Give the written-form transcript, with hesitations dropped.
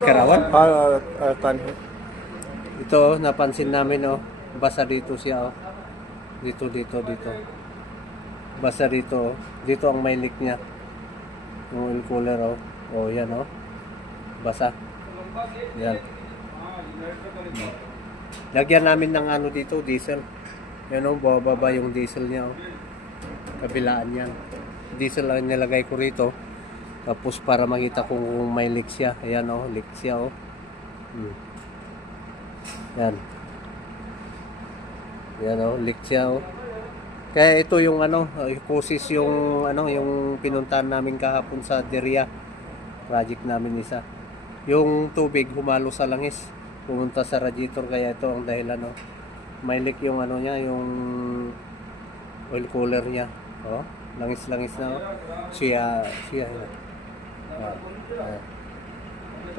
Karawan? Tanhi. Ito, napansin namin, oh. Basa dito siya, oh. Dito. Basa dito, oh. Dito ang may leak niya. Yung oil cooler, oh. Oh, yan, oh. Basa. Yan. Lagyan namin ng ano dito, diesel. Yan, oh. Bababa yung diesel niya, oh. Kabilaan yan. Diesel ang nilagay ko rito. Tapos para makita kung may leak siya. Ayan, oh. Leak siya, oh. Yan. Yan, oh. Leak siya, oh. Kaya ito yung ano, causes yung ano, yung pinuntahan namin kahapon sa Deria. Project namin isa. Yung tubig humalo sa langis, pumunta sa radiator, kaya ito ang dahilan, oh. May leak yung ano niya, yung oil cooler niya. Oh, langis-langis na, oh. Siya. Ah.